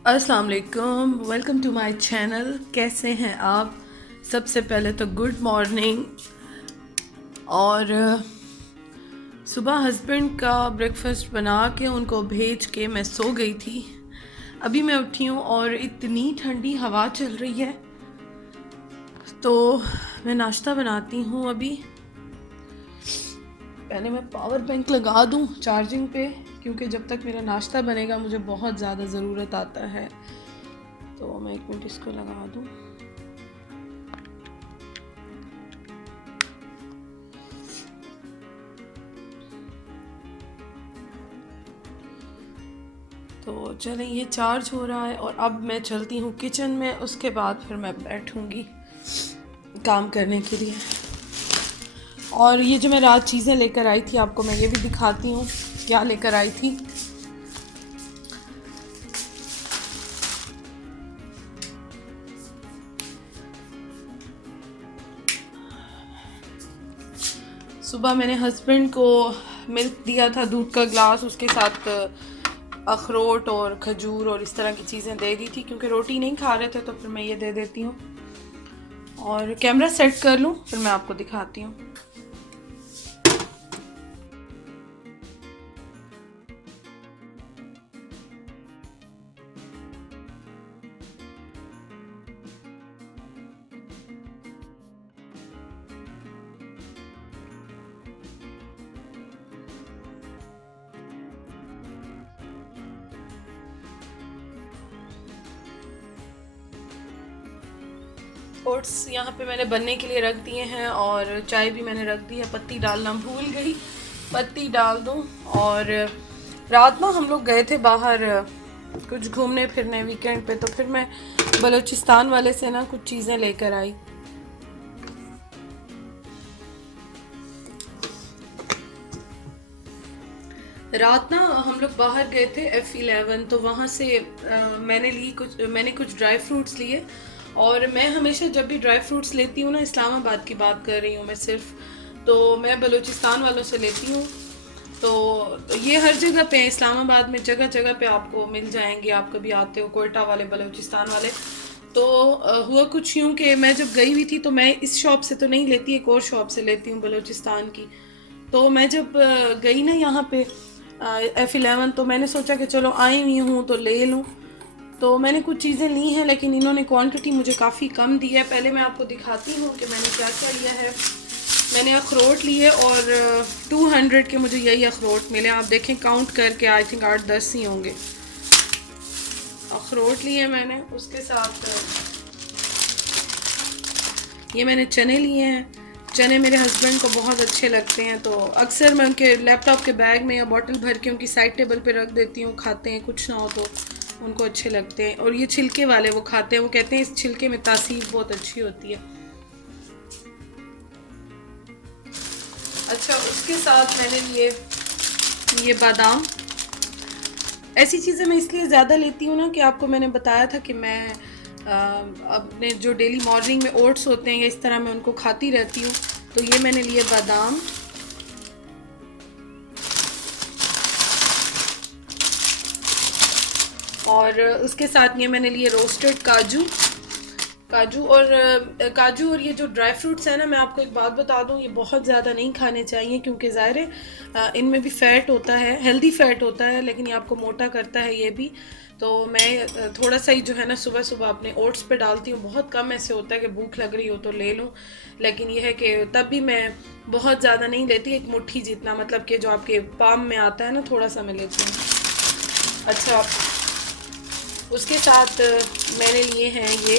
अस्सलाम वालेकुम, welcome to my channel. कैसे हैं आप? सबसे पहले तो गुड मॉर्निंग। और सुबह हस्बैंड का ब्रेकफास्ट बना के उनको भेज के मैं सो गई थी। अभी मैं उठी हूँ और इतनी ठंडी हवा चल रही है, तो मैं नाश्ता बनाती हूँ। अभी पहले मैं पावर बैंक लगा दूँ चार्जिंग पे, क्योंकि जब तक मेरा नाश्ता बनेगा मुझे बहुत ज़्यादा ज़रूरत आता है। तो मैं 1 मिनट इसको लगा दूँ। तो चलें, ये चार्ज हो रहा है और अब मैं चलती हूँ किचन में। उसके बाद फिर मैं बैठूँगी काम करने के लिए। और ये जो मैं रात चीज़ें लेकर आई थी, आपको मैं ये भी दिखाती हूँ क्या लेकर आई थी। सुबह मैंने हस्बैंड को मिल्क दिया था, दूध का ग्लास, उसके साथ अखरोट और खजूर और इस तरह की चीज़ें दे दी थी, क्योंकि रोटी नहीं खा रहे थे। तो फिर मैं ये दे देती हूँ और कैमरा सेट कर लूँ, फिर मैं आपको दिखाती हूँ। ओट्स यहाँ पे मैंने बनने के लिए रख दिए हैं और चाय भी मैंने रख दी है। पत्ती डालना भूल गई, पत्ती डाल दूँ। और रात ना हम लोग गए थे बाहर कुछ घूमने फिरने वीकेंड पे, तो फिर मैं बलूचिस्तान वाले से ना कुछ चीज़ें लेकर आई। रात ना हम लोग बाहर गए थे F11, तो वहाँ से मैंने कुछ ड्राई फ्रूट्स लिए। और मैं हमेशा जब भी ड्राई फ्रूट्स लेती हूँ ना, इस्लामाबाद की बात कर रही हूँ मैं सिर्फ, तो मैं बलूचिस्तान वालों से लेती हूँ। तो ये हर जगह पे, इस्लामाबाद में जगह जगह पे आपको मिल जाएंगे। आप कभी आते हो, कोयटा वाले, बलूचिस्तान वाले। तो हुआ कुछ यूँ कि मैं जब गई हुई थी तो मैं इस शॉप से तो नहीं लेती, एक और शॉप से लेती हूँ बलूचिस्तान की। तो मैं जब गई ना यहाँ पे F11, तो मैंने सोचा कि चलो आई हुई हूँ तो ले लूँ। तो मैंने कुछ चीज़ें ली हैं, लेकिन इन्होंने क्वांटिटी मुझे काफ़ी कम दी है। पहले मैं आपको दिखाती हूँ कि मैंने क्या क्या लिया है। मैंने अखरोट लिए और 200 के मुझे यही अखरोट मिले। आप देखें काउंट करके, आई थिंक 8-10 ही होंगे अखरोट लिए मैंने। उसके साथ ये मैंने चने लिए हैं। चने मेरे हस्बैंड को बहुत अच्छे लगते हैं, तो अक्सर मैं उनके लैपटॉप के बैग में या बॉटल भर के उनकी साइड टेबल पे रख देती हूँ। खाते हैं, कुछ ना हो तो उनको अच्छे लगते हैं। और ये छिलके वाले वो खाते हैं, वो कहते हैं इस छिलके में तासीर बहुत अच्छी होती है। अच्छा, उसके साथ मैंने लिए ये बादाम। ऐसी चीज़ें मैं इसलिए ज़्यादा लेती हूँ ना कि आपको मैंने बताया था कि मैं अपने जो डेली मॉर्निंग में ओट्स होते हैं या इस तरह मैं उनको खाती रहती हूँ। तो ये मैंने लिए बादाम। और उसके साथ ये मैंने लिए रोस्टेड काजू। काजू और ये जो ड्राई फ्रूट्स है ना, मैं आपको एक बात बता दूं, ये बहुत ज़्यादा नहीं खाने चाहिए, क्योंकि ज़ाहिर है इनमें भी फ़ैट होता है, हेल्दी फ़ैट होता है, लेकिन ये आपको मोटा करता है ये भी। तो मैं थोड़ा सा ही जो है ना सुबह सुबह अपने ओट्स पे डालती हूँ। बहुत कम ऐसे होता है कि भूख लग रही हो तो ले लूँ, लेकिन यह है कि तब भी मैं बहुत ज़्यादा नहीं लेती, एक मुट्ठी जितना, मतलब कि जो आपके पाम में आता है ना, थोड़ा सा मैं लेती हूँ। अच्छा, उसके साथ मैंने लिए हैं ये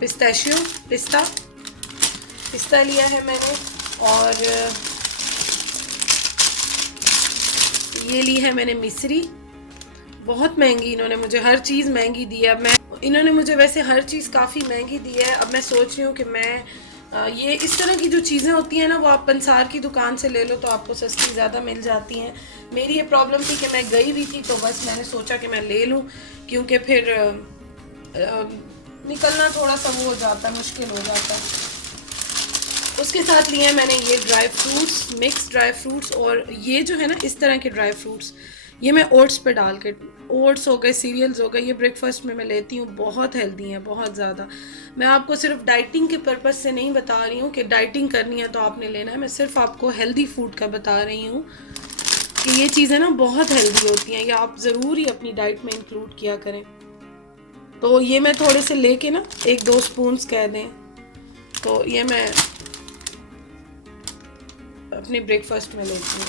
पिस्ता लिया है मैंने। और ये ली है मैंने मिश्री। बहुत महंगी इन्होंने मुझे हर चीज़ महंगी दी है। इन्होंने मुझे वैसे हर चीज़ काफ़ी महंगी दी है। अब मैं सोच रही हूँ कि मैं ये इस तरह की जो चीज़ें होती हैं ना, वो आप पंसार की दुकान से ले लो तो आपको सस्ती ज़्यादा मिल जाती हैं। मेरी ये प्रॉब्लम थी कि मैं गई हुई थी, तो बस मैंने सोचा कि मैं ले लूँ, क्योंकि फिर निकलना थोड़ा सा वो हो जाता है, मुश्किल हो जाता है। उसके साथ लिए हैं मैंने ये dry fruits, mix dry fruits, और ये जो है ना इस तरह के ड्राई फ्रूट्स, ये मैं ओट्स पे डाल के, ओट्स हो गए, सीरियल्स हो गए, ये ब्रेकफास्ट में मैं लेती हूँ, बहुत हेल्दी है, बहुत ज़्यादा। मैं आपको सिर्फ डाइटिंग के पर्पज़ से नहीं बता रही हूँ कि डाइटिंग करनी है तो आपने लेना है, मैं सिर्फ आपको हेल्दी फूड का बता रही हूँ कि ये चीज़ें ना बहुत हेल्दी होती हैं, ये आप ज़रूर ही अपनी डाइट में इंक्लूड किया करें। तो ये मैं थोड़े से लेके ना 1-2 स्पून्स कह दें, तो ये मैं अपने ब्रेकफास्ट में लेती हूँ।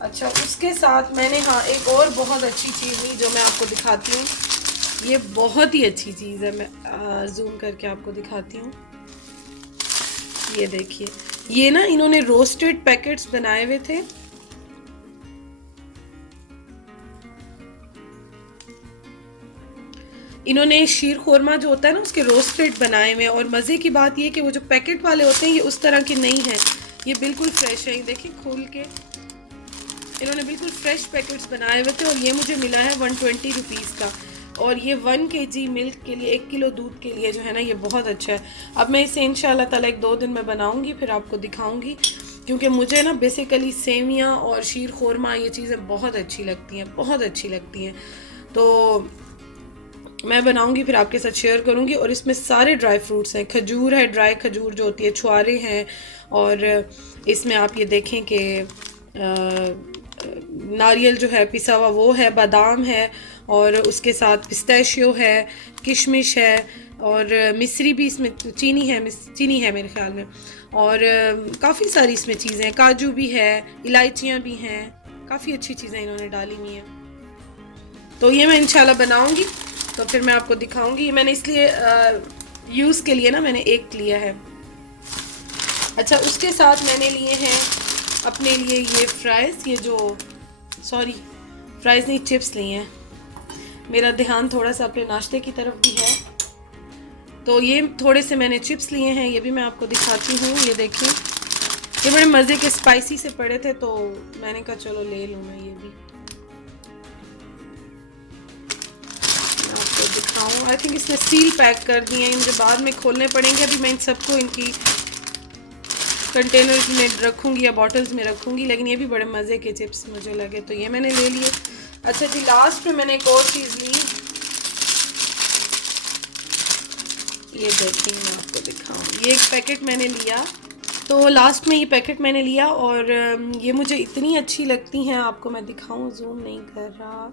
अच्छा, उसके साथ मैंने हाँ एक और बहुत अच्छी चीज़ ली जो मैं आपको दिखाती हूँ, ये बहुत ही अच्छी चीज़ है, मैं जूम करके आपको दिखाती हूँ। ये देखिए, ये ना इन्होंने रोस्टेड पैकेट्स बनाए हुए थे, इन्होंने शीर खोरमा जो होता है ना उसके रोस्टेड बनाए हुए, और मज़े की बात ये कि वो जो पैकेट वाले होते हैं ये उस तरह के नहीं हैं, ये बिल्कुल फ्रेश है। ये देखिए खोल के, इन्होंने बिल्कुल फ्रेश पैकेट्स बनाए हुए थे, और ये मुझे मिला है 120 रुपीज़ का, और ये 1 kg मिल्क के लिए, 1 किलो दूध के लिए जो है ना ये बहुत अच्छा है। अब मैं इसे इंशाल्लाह ताला 1-2 दिन में बनाऊंगी, फिर आपको दिखाऊंगी, क्योंकि मुझे ना बेसिकली सेवियाँ और शीर खोरमा ये चीज़ें बहुत अच्छी लगती हैं, बहुत अच्छी लगती हैं। तो मैं बनाऊंगी, फिर आपके साथ शेयर करूंगी। और इसमें सारे ड्राई फ्रूट्स हैं, खजूर है, ड्राई खजूर जो होती है, छुआरे हैं, और इसमें आप ये देखें कि नारियल जो है पिसा हुआ वो है, बादाम है, और उसके साथ पिस्ताशियो है, किशमिश है, और मिश्री भी इसमें, चीनी है, चीनी है मेरे ख्याल में, और काफ़ी सारी इसमें चीज़ें हैं, काजू भी है, इलायचियाँ भी हैं, काफ़ी अच्छी चीज़ें इन्होंने डाली हुई हैं। तो ये मैं इंशाल्लाह बनाऊंगी, तो फिर मैं आपको दिखाऊंगी। मैंने इसलिए यूज़ के लिए ना मैंने एक लिया है। अच्छा, उसके साथ मैंने लिए हैं अपने लिए ये फ्राइज़, ये जो सॉरी फ्राइज़ नहीं, चिप्स लिए हैं। मेरा ध्यान थोड़ा सा अपने नाश्ते की तरफ भी है, तो ये थोड़े से मैंने चिप्स लिए हैं, ये भी मैं आपको दिखाती हूँ। ये देखिए, ये बड़े मज़े के स्पाइसी से पड़े थे, तो मैंने कहा चलो ले लूँ मैं ये भी, आपको दिखाऊं। आई थिंक इसमें सील पैक कर दिए हैं, मुझे बाद में खोलने पड़ेंगे। अभी मैं इन सबको इनकी कंटेनर्स में रखूंगी या बॉटल्स में रखूंगी, लेकिन ये भी बड़े मज़े के चिप्स मुझे लगे, तो ये मैंने ले लिए। अच्छा जी, लास्ट में मैंने एक और चीज़ ली, ये देखिए मैं आपको दिखाऊं, ये एक पैकेट मैंने लिया, तो लास्ट में ये पैकेट मैंने लिया, और ये मुझे इतनी अच्छी लगती हैं, आपको मैं दिखाऊं, जूम नहीं कर रहा,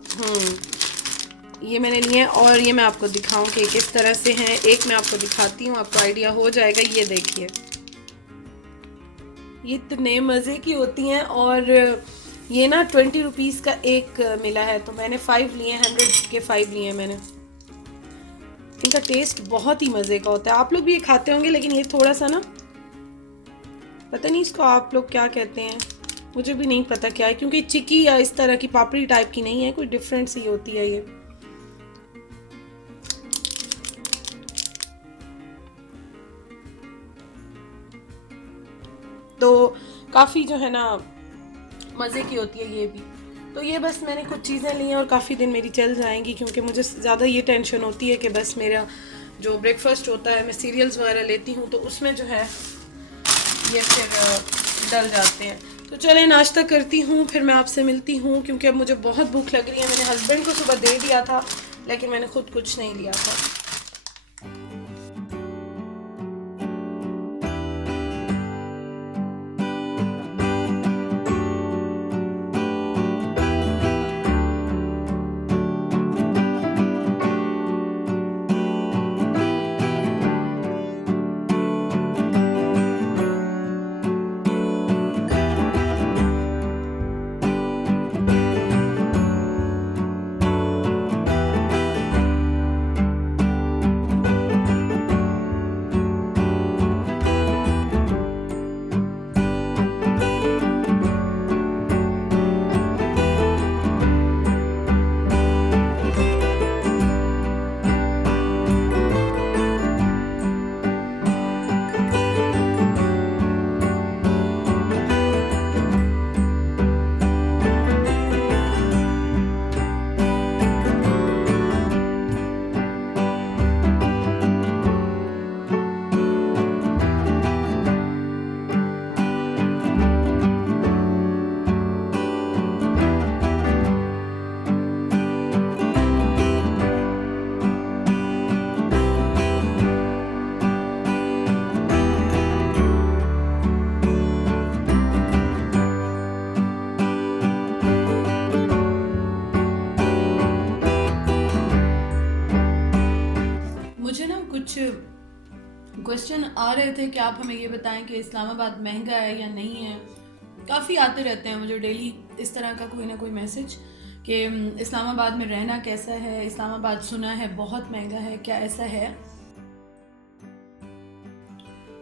ये मैंने लिए हैं, और ये मैं आपको दिखाऊं कि किस तरह से हैं। एक मैं आपको दिखाती हूँ, आपको आइडिया हो जाएगा। ये देखिए, ये इतने मज़े की होती हैं, और ये ना 20 रुपीज़ का एक मिला है, तो मैंने 5 लिए, 100 के 5 लिए मैंने। इनका टेस्ट बहुत ही मज़े का होता है, आप लोग भी ये खाते होंगे, लेकिन ये थोड़ा सा ना, पता नहीं इसको आप लोग क्या कहते हैं, मुझे भी नहीं पता क्या है, क्योंकि चिक्की या इस तरह की पापड़ी टाइप की नहीं है, कोई डिफरेंट सी होती है ये। तो काफ़ी जो है ना मज़े की होती है ये भी। तो ये बस मैंने कुछ चीज़ें ली हैं, और काफ़ी दिन मेरी चल जाएंगी, क्योंकि मुझे ज़्यादा ये टेंशन होती है कि बस मेरा जो ब्रेकफास्ट होता है, मैं सीरियल्स वगैरह लेती हूँ, तो उसमें जो है ये फिर डल जाते हैं। तो चले नाश्ता करती हूँ, फिर मैं आपसे मिलती हूँ, क्योंकि अब मुझे बहुत भूख लग रही है। मैंने हस्बैंड को सुबह दे दिया था, लेकिन मैंने खुद कुछ नहीं लिया था। क्वेश्चन आ रहे थे कि आप हमें ये बताएं कि इस्लामाबाद महंगा है या नहीं है। काफ़ी आते रहते हैं मुझे डेली इस तरह का कोई ना कोई मैसेज कि इस्लामाबाद में रहना कैसा है, इस्लामाबाद सुना है बहुत महंगा है, क्या ऐसा है।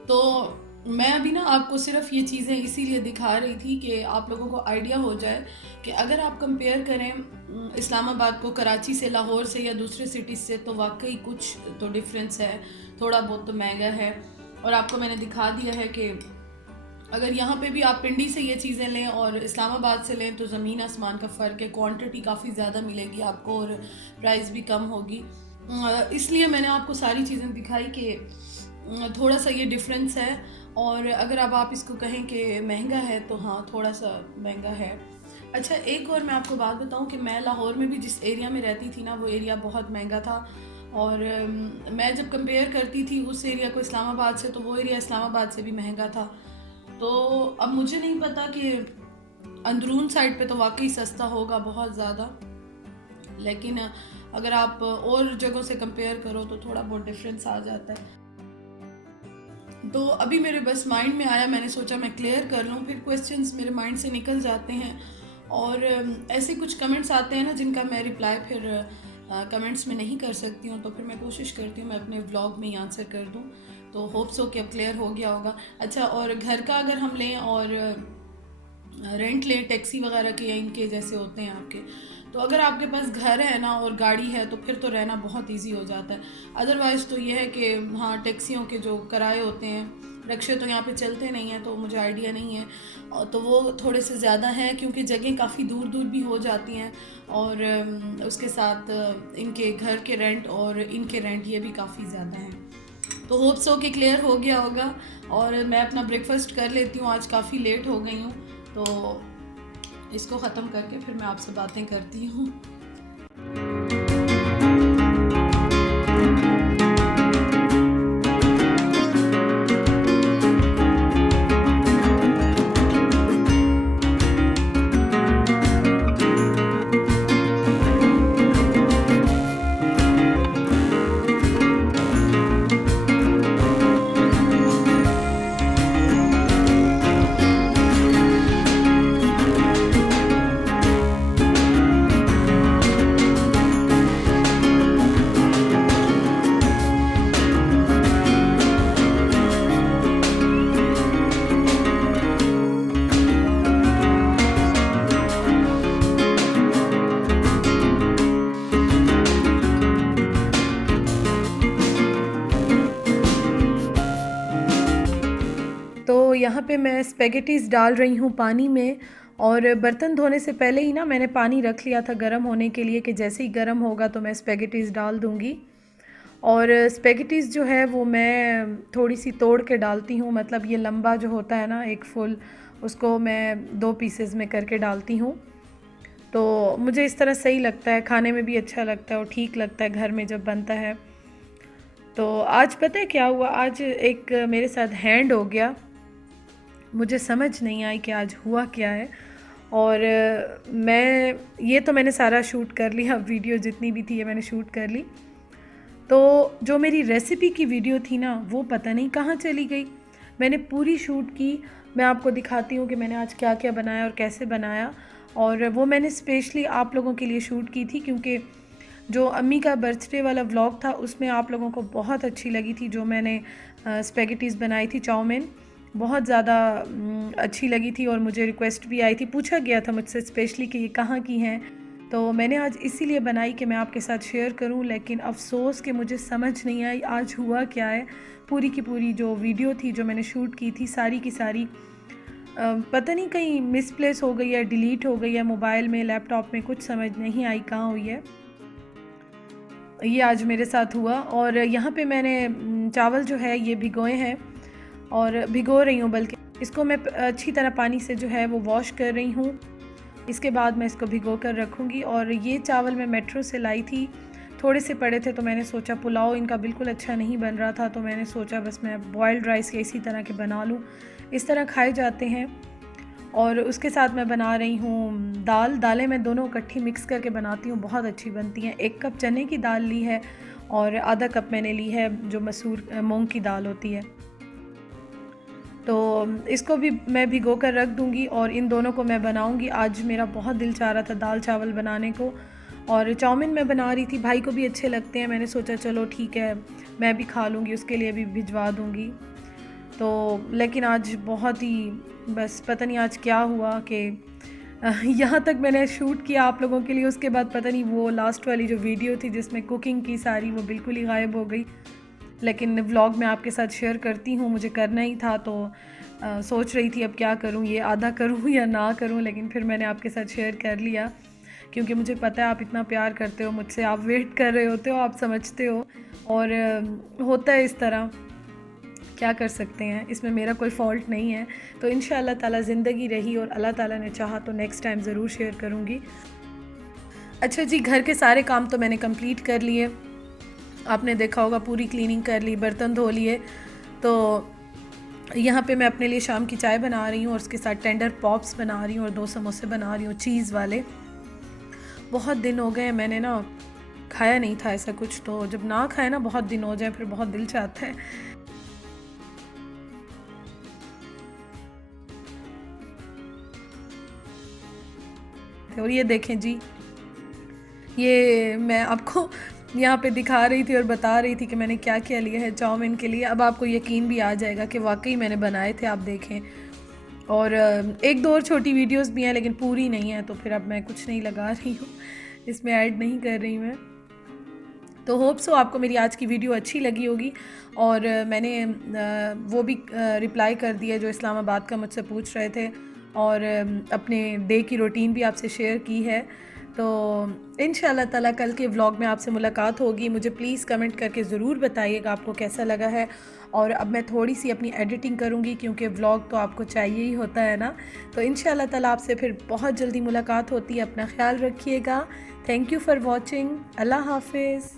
तो मैं अभी ना आपको सिर्फ ये चीज़ें इसीलिए दिखा रही थी कि आप लोगों को आइडिया हो जाए कि अगर आप कंपेयर करें इस्लामाबाद को कराची से, लाहौर से या दूसरे सिटीज़ से, तो वाकई कुछ तो डिफरेंस है, थोड़ा बहुत तो महंगा है। और आपको मैंने दिखा दिया है कि अगर यहाँ पे भी आप पिंडी से ये चीज़ें लें और इस्लामाबाद से लें तो ज़मीन आसमान का फ़र्क है। क्वांटिटी काफ़ी ज़्यादा मिलेगी आपको और प्राइस भी कम होगी। इसलिए मैंने आपको सारी चीज़ें दिखाई कि थोड़ा सा ये डिफरेंस है। और अगर अब आप इसको कहें कि महंगा है तो हाँ, थोड़ा सा महंगा है। अच्छा, एक और मैं आपको बात बताऊं कि मैं लाहौर में भी जिस एरिया में रहती थी ना, वो एरिया बहुत महंगा था। और मैं जब कंपेयर करती थी उस एरिया को इस्लामाबाद से, तो वो एरिया इस्लामाबाद से भी महंगा था। तो अब मुझे नहीं पता कि अंदरून साइड पे तो वाकई सस्ता होगा बहुत ज़्यादा, लेकिन अगर आप और जगहों से कंपेयर करो तो थोड़ा बहुत डिफरेंस आ जाता है। तो अभी मेरे बस माइंड में आया, मैंने सोचा मैं क्लियर कर लूँ, फिर क्वेश्चंस मेरे माइंड से निकल जाते हैं। और ऐसे कुछ कमेंट्स आते हैं ना जिनका मैं रिप्लाई फिर कमेंट्स में नहीं कर सकती हूँ, तो फिर मैं कोशिश करती हूँ मैं अपने व्लॉग में ही आंसर कर दूँ। तो होप्स हो कि अब क्लियर हो गया होगा। अच्छा, और घर का अगर हम लें और रेंट लें, टैक्सी वगैरह के या इनके जैसे होते हैं आपके, तो अगर आपके पास घर है ना और गाड़ी है तो फिर तो रहना बहुत इजी हो जाता है। अदरवाइज़ तो ये है कि हाँ, टैक्सियों के जो किराए होते हैं, रिक्शे तो यहाँ पे चलते नहीं हैं तो मुझे आइडिया नहीं है, तो वो थोड़े से ज़्यादा हैं क्योंकि जगह काफ़ी दूर दूर भी हो जाती हैं। और उसके साथ इनके घर के रेंट और इनके रेंट ये भी काफ़ी ज़्यादा हैं। तो होप्स हो कि क्लियर हो गया होगा। और मैं अपना ब्रेकफास्ट कर लेती हूँ, आज काफ़ी लेट हो गई हूँ, तो इसको ख़त्म करके फिर मैं आपसे बातें करती हूँ। तो यहाँ पे मैं स्पेगेटीज़ डाल रही हूँ पानी में। और बर्तन धोने से पहले ही ना मैंने पानी रख लिया था गर्म होने के लिए कि जैसे ही गर्म होगा तो मैं स्पेगेटीज़ डाल दूँगी। और स्पेगेटीज़ जो है वो मैं थोड़ी सी तोड़ के डालती हूँ, मतलब ये लंबा जो होता है ना एक फुल, उसको मैं 2 पीसेस में करके डालती हूँ। तो मुझे इस तरह सही लगता है, खाने में भी अच्छा लगता है और ठीक लगता है घर में जब बनता है। तो आज पता है क्या हुआ, आज एक मेरे साथ हैंड हो गया, मुझे समझ नहीं आई कि आज हुआ क्या है। और मैंने सारा शूट कर लिया, वीडियो जितनी भी थी ये मैंने शूट कर ली। तो जो मेरी रेसिपी की वीडियो थी ना, वो पता नहीं कहाँ चली गई। मैंने पूरी शूट की, मैं आपको दिखाती हूँ कि मैंने आज क्या क्या बनाया और कैसे बनाया। और वो मैंने स्पेशली आप लोगों के लिए शूट की थी क्योंकि जो अम्मी का बर्थडे वाला व्लॉग था उसमें आप लोगों को बहुत अच्छी लगी थी जो मैंने स्पेगेटीज़ बनाई थी, चाउमीन बहुत ज़्यादा अच्छी लगी थी। और मुझे रिक्वेस्ट भी आई थी, पूछा गया था मुझसे स्पेशली कि ये कहाँ की हैं, तो मैंने आज इसीलिए बनाई कि मैं आपके साथ शेयर करूं। लेकिन अफ़सोस कि मुझे समझ नहीं आई आज हुआ क्या है। पूरी की पूरी जो वीडियो थी जो मैंने शूट की थी सारी की सारी पता नहीं कहीं मिसप्लेस हो गई है, डिलीट हो गई है मोबाइल में, लैपटॉप में, कुछ समझ नहीं आई कहाँ हुई है। ये आज मेरे साथ हुआ। और यहाँ पे मैंने चावल जो है ये भिगोए हैं और भिगो रही हूँ, बल्कि इसको मैं अच्छी तरह पानी से जो है वो वॉश कर रही हूँ। इसके बाद मैं इसको भिगो कर रखूँगी। और ये चावल मैं मेट्रो से लाई थी, थोड़े से पड़े थे तो मैंने सोचा, पुलाव इनका बिल्कुल अच्छा नहीं बन रहा था तो मैंने सोचा बस मैं बॉयल्ड राइस के इसी तरह के बना लूँ, इस तरह खाए जाते हैं। और उसके साथ मैं बना रही हूँ दालें मैं दोनों इकट्ठी मिक्स करके बनाती हूँ, बहुत अच्छी बनती हैं। 1 कप चने की दाल ली है और आधा कप मैंने ली है जो मसूर मूंग की दाल होती है। तो इसको भी मैं भिगो कर रख दूँगी और इन दोनों को मैं बनाऊँगी। आज मेरा बहुत दिल चाह रहा था दाल चावल बनाने को, और चाउमीन मैं बना रही थी, भाई को भी अच्छे लगते हैं। मैंने सोचा चलो ठीक है मैं भी खा लूँगी, उसके लिए भी भिजवा दूँगी। तो लेकिन आज बहुत ही बस पता नहीं आज क्या हुआ कि यहाँ तक मैंने शूट किया आप लोगों के लिए, उसके बाद पता नहीं वो लास्ट वाली जो वीडियो थी जिसमें कुकिंग की सारी, वो बिल्कुल ही गायब हो गई। लेकिन व्लॉग मैं आपके साथ शेयर करती हूँ, मुझे करना ही था। तो सोच रही थी अब क्या करूँ, ये आधा करूँ या ना करूँ, लेकिन फिर मैंने आपके साथ शेयर कर लिया क्योंकि मुझे पता है आप इतना प्यार करते हो मुझसे, आप वेट कर रहे होते हो, आप समझते हो, और होता है इस तरह, क्या कर सकते हैं, इसमें मेरा कोई फ़ॉल्ट नहीं है। तो इंशाअल्लाह ताला ज़िंदगी रही और अल्लाह ताला ने चाहा तो नेक्स्ट टाइम ज़रूर शेयर करूँगी। अच्छा जी, घर के सारे काम तो मैंने कंप्लीट कर लिए, आपने देखा होगा पूरी क्लीनिंग कर ली, बर्तन धो लिए। तो यहाँ पे मैं अपने लिए शाम की चाय बना रही हूँ और उसके साथ टेंडर पॉप्स बना रही हूँ और 2 समोसे बना रही हूँ चीज़ वाले। बहुत दिन हो गए मैंने ना खाया नहीं था ऐसा कुछ, तो जब ना खाए ना बहुत दिन हो जाए फिर बहुत दिल चाहता है। और ये देखें जी, ये मैं आपको यहाँ पे दिखा रही थी और बता रही थी कि मैंने क्या क्या लिया है चाउमीन के लिए। अब आपको यकीन भी आ जाएगा कि वाकई मैंने बनाए थे, आप देखें। और एक दो और छोटी वीडियोस भी हैं लेकिन पूरी नहीं है, तो फिर अब मैं कुछ नहीं लगा रही हूँ, इसमें ऐड नहीं कर रही मैं। तो होप सो आपको मेरी आज की वीडियो अच्छी लगी होगी। और मैंने वो भी रिप्लाई कर दिया जो इस्लामाबाद का मुझसे पूछ रहे थे, और अपने डे की रूटीन भी आपसे शेयर की है। तो इंशाल्लाह ताला कल के व्लॉग में आपसे मुलाकात होगी। मुझे प्लीज़ कमेंट करके ज़रूर बताइएगा आपको कैसा लगा है। और अब मैं थोड़ी सी अपनी एडिटिंग करूँगी क्योंकि व्लॉग तो आपको चाहिए ही होता है ना। तो इंशाल्लाह ताला आपसे फिर बहुत जल्दी मुलाकात होती है। अपना ख्याल रखिएगा। Thank you for watching. अल्लाह हाफिज़।